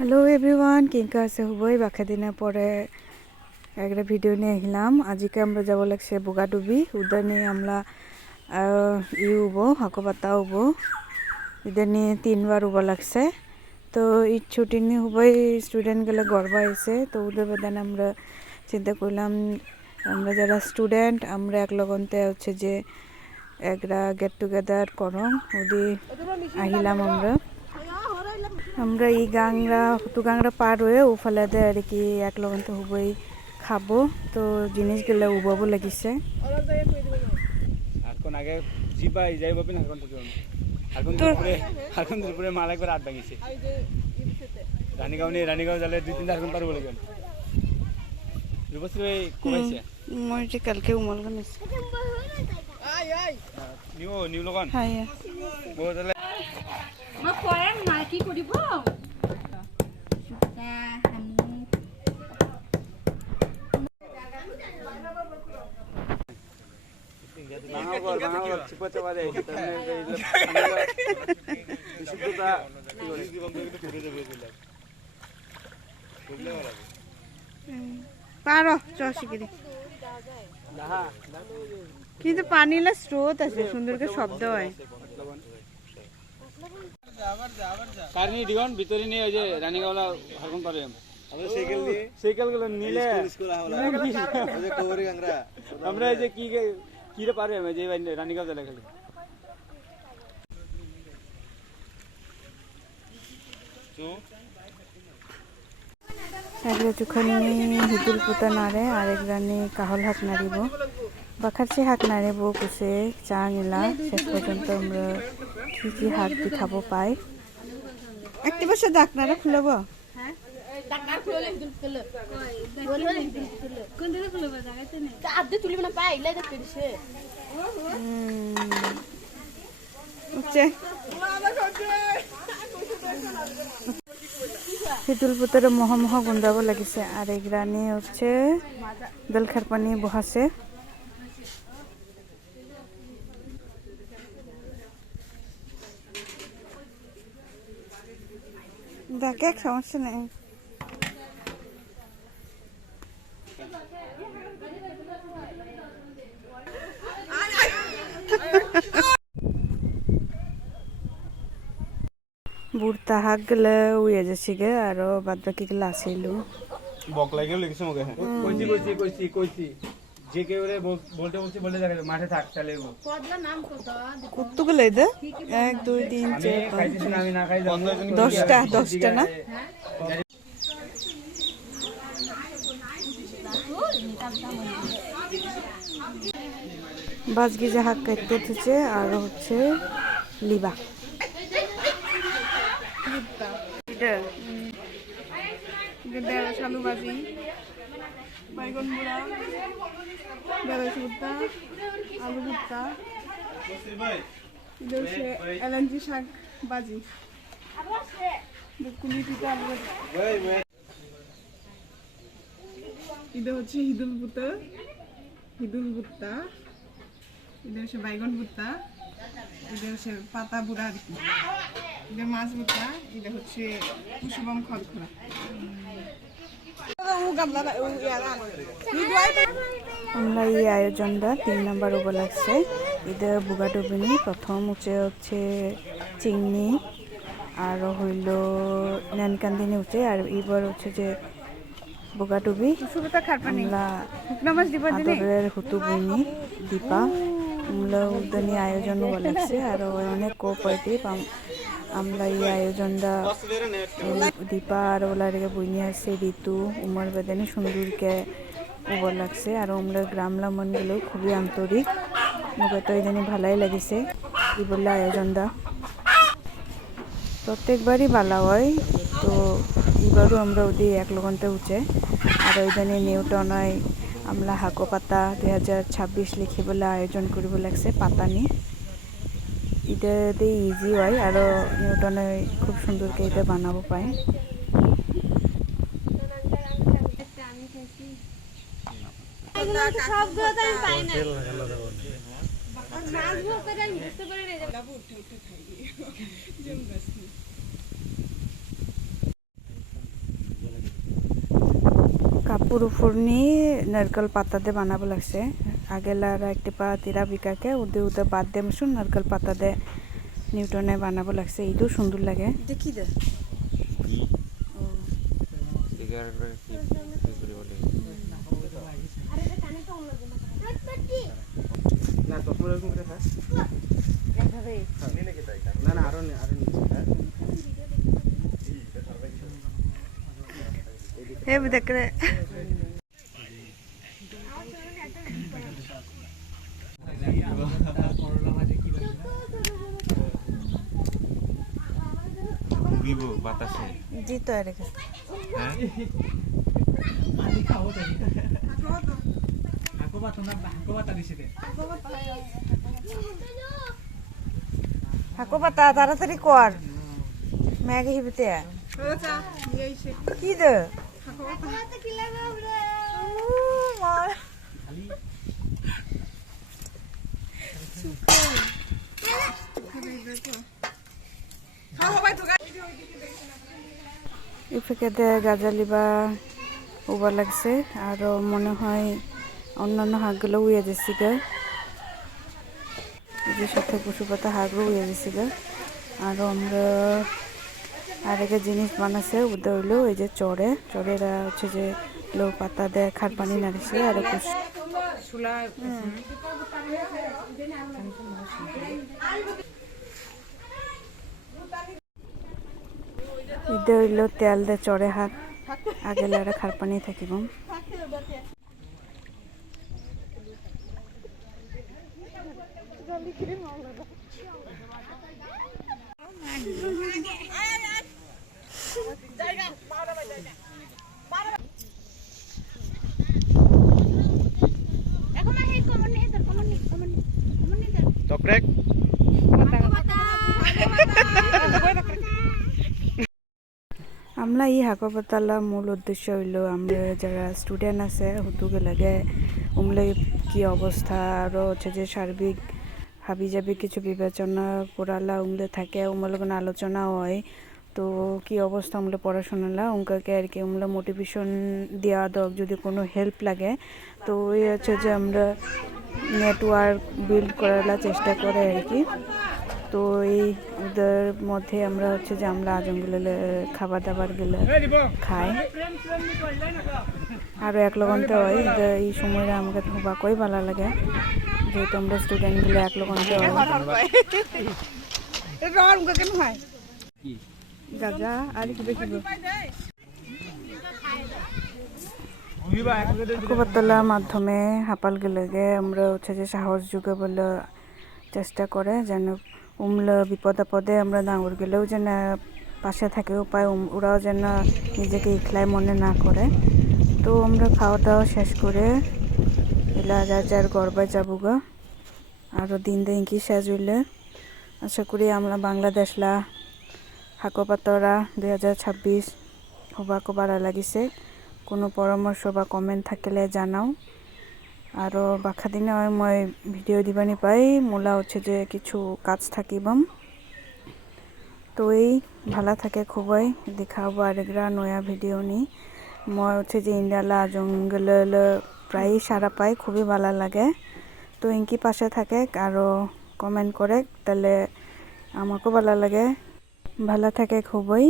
Hello everyone, কিংকা আছে হবই বাকি দিনের পরে একটা ভিডিও নিয়ে আহিলাম। আজকে আমরা যাব লাগছে বোগাডুবি। উদয় নিয়ে আমরা উবো হাকোপাতা উবো ইদের নিয়ে 3 বার উবা লাগছে। তো এই ছুটি নিয়ে হবই স্টুডেন্ট গেলে গর্ব আইছে। তো ওদের বেদান আমরা চিন্তা করলাম আমরা যারা স্টুডেন্ট আমরা এক লগনতে হচ্ছে যে একটা গেট টুগেদার করম ওদি আহিলাম। আমরা এই গাংরা পার হয়ে ওফালে আর কি এক লগনতে হবই খাবো। তো জিনিসগুলো উবাবো লাগিছে। এখন আগে জিপাই যাই বাপিন এখন তো এখন দুপুরে মাল একবার আট ভাঙিছে। রানীগাঁও জালে 2-3 এখন পারবো লাগবে। রূপশ্রী কমাইছে মই যে কালকে উমল গানিছে নিউ লগন হাই বহুত জালে মই কয়েন নাই কি কৰিব বাঙাবর চিপা চাপা যায় বিশুদ্ধতা পারো চশিগিরি কিন্তু পানিলা স্রোত আছে সুন্দর করে শব্দ হয়। কারনি দিগন ভিতরে নিয়ে ওই যে রানীগাঁওলা হারকন পারে সাইকেল গুলো নিলে আমরা এই যে কি রে পারে যে রানীগাঁও জায়গা খালি একলা চুখানি হিদুল পুতা নারে আর একরানি কাহল হাক নারিব বাখারছি হাক নারিব কুসে চা নিলা। শেষ পর্যন্ত আমরা কি হাক দি খাবো পাই। একটি বসে ডাকনারা খুলব হিদুল পুতারে মহ গুন্দাব লাগিছে আর এগ্রানি হচ্ছে দলখার পানি বহাছে। দেখে সমস্যা নেই। বুড়তা হাক গেলে উইয়ে যাচ্ছি গে আরো বাদ বাকি গেলে আসিলু বক লাগেও লিখছে মগে কইছি যে কেউ বলতে বলে দেখা মাঠে থাক তাহলে কত গেলে দে 1 2 3 4 5 আমি না খাই 10টা না বাজগি যে হাক কাটতে উঠেছে আর হচ্ছে লিবা ঢেঁড়স আলু ভাজি বাইগন বুড়া ঢেঁড়স ভুট্টা আলু ভুট্টা এলাঞ্চি শাক ভাজি কুলি পিঠা আলু ভাজি এটা হচ্ছে হিদুল ভুট্টা এটা হচ্ছে বাইগন ভুট্টা এটা হচ্ছে পাতা বুড়া আর কি এটা মাছ ভুট্টা এটা হচ্ছে কুসুম খড়খড়া। আমরা এই আয়োজনটা 3 নম্বর উবা লাগছে। এটা বোগাডুবিনি প্রথম হচ্ছে চিংনি আর হইল নানকান্দিনি হচ্ছে আর এইবার হচ্ছে যে বোগাডুবি আদরের হুতু বইনি দীপা আমরা উদ্যানী আয়োজন উবা লাগছে আর অনেক কোঅপারেটিভ। আমরা এই আয়োজনটা দীপা আর ওলার বইনি আছে ঋতু উমর বেদানি সুন্দরকে উবা লাগছে আর আমরা গ্রামলা মন গেলেও খুবই আন্তরিক মুখে তো এই জানি ভালাই লাগিছে। এই বললে আয়োজনটা প্রত্যেকবারই ভালো হয়। তো এবারও আমরা ওদি এক লগনতে উঠে আর ওই জানি নিউটনয় আমরা হাকো পাতা 2026 লিখিবলৈ আয়োজন কৰিব লাগছে পাতানি। এটা দিয়ে ইজি হয় আর নিউটনে খুব সুন্দরকে এটা বানাবো পায়। সবগুলো তো আমি পাই না মাছ ভর্তাটা নিতে পারে না কাপড় উপর নিয়ে নারকেল পাতা দিয়ে বানাবো লাগছে আগেলার একটি পা তিরা বিকাকে উদে উদে বাদ দিয়ে মশুন নারকেল পাতা দিয়ে নিউটনে বানাবো লাগছে এইটাও সুন্দর লাগে দেখি দে না তখন এরকম করে থাক না না আরো হে দেখরে দিব বাতাসে জি তো এরকম হ্যাঁ হাকো পাতা তাড়াতাড়ি কর ম্যাগে হিবিতে কি দে ইফেকে গাজালি বা উবা লাগছে আর মনে হয় অন্যান্য হাঁকগুলো উইয়ে যাচ্ছি গা যে সাথে পশু পাতা হাঁকগুলো উইয়ে যাচ্ছি গা আর আমরা আরেকটা জিনিস বানাচ্ছে ওদের হইলো এই যে চড়েরা হচ্ছে যে লো পাতা দেয় খার পানি নাড়িছে আর ইদে হইলো তেল দে চড়ে হাত আগে লারে খার পানি থাকিব তকরেক আমরা এই হাকপাতালা মূল উদ্দেশ্য হইলো আমরা যারা স্টুডেন্ট আছে হুতুকে লাগে উমলে কি অবস্থা আরও হচ্ছে যে সার্বিক হাবি জাবি কিছু বিবেচনা করালা উমলে থাকে উমলে কোনো আলোচনা হয় তো কি অবস্থা উমলে পড়াশোনালা উনকাকে আর কি উমলে মোটিভেশন দেওয়া দক যদি কোনো হেল্প লাগে তো এই হচ্ছে যে আমরা নেটওয়ার্ক বিল্ড করার চেষ্টা করে আর কি তো এই ওদের মধ্যে আমরা হচ্ছে যে আমরা আজমগুলো খাবার দাবার গুলো খাই আরও এক লগনতে হয় এই সময়টা আমাকে বাকই ভালো লাগে যেহেতু আমরা স্টুডেন্টগুলো এক লগনতে হয় গাজা আর কি দেখিব হাকপাতালার মাধ্যমে হাপাল গেলে আমরা হচ্ছে যে সাহস যুগে বলে চেষ্টা করে যেন উমলে বিপদ আপদে আমরা ডাঙর গেলেও যেন পাশে থাকে উপায় ওরাও যেন নিজেকে ইকলাই মনে না করে তো আমরা খাওয়া দাওয়া শেষ করে এলা যার যার গর্বায় যাবো গা আরও দিন দিন কি শেষ হইলে আশা করি আমরা বাংলাদেশলা হাকপাতালা 2026 হবাকো ভালো লাগিছে কোনো পরামর্শ বা কমেন্ট থাকলে জানাও আরও বাখা দিনে মই ভিডিও দিবানি পাই মোলা হচ্ছে যে কিছু কাজ থাকিবাম তো এই ভালো থাকে খুবই দেখাবো আরেকটা নয়া ভিডিও নি মই হচ্ছে যে ইন্ডিয়ালা জঙ্গল প্রায় সারা পাই খুবই ভালো লাগে তো ইনকি পাশে থাকে আরও কমেন্ট করে তাহলে আমাকেও ভালো লাগে ভালো থাকে খুবই